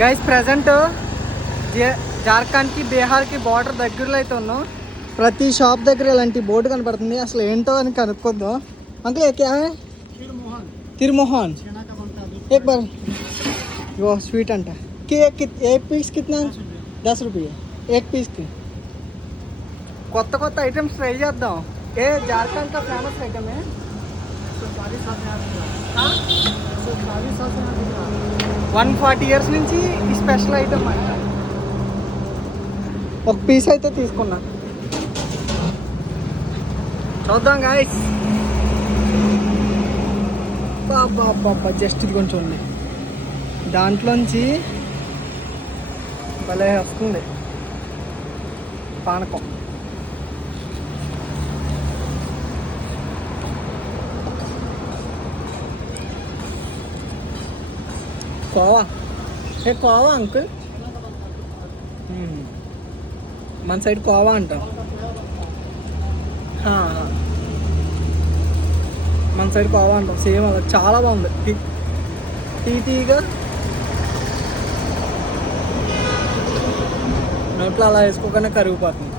Guys present జార్ఖండ్కి బీహార్కి border దగ్గరలో అయితే ఉన్నాం. ప్రతి షాప్ దగ్గర ఇలాంటి బోర్డు కనపడుతుంది. అసలు ఏంటో అని కనుక్కుందాం. అంకుల్ క్యా హై? తిరుమోహన్. एक बार वो स्वीट अंटा कि एक पीस कितना 10 रुपये एक पीस की. కొత్త కొత్త ఐటమ్స్ ట్రై చేద్దాం. ఏ జార్ఖండ్ కా ఫేమస్ ఐటమ్ है 140 ఇయర్స్ నుంచి ఈ స్పెషల్ ఐటమ్ అంట. ఒక పీస్ అయితే తీసుకున్నా. చూద్దాం గాయస్. బాబా జస్ట్ ఇది కొంచెం ఉంది. దాంట్లోంచి భలే వస్తుంది పానకం. కోవా ఏ కోవా అంకుల్? మన సైడ్ కోవా అంటాం. మన సైడ్ కోవా అంటాం. సేమ్ అలా చాలా బాగుంది. తీగా నోట్లో అలా వేసుకోగానే కరిగిపోతుంది.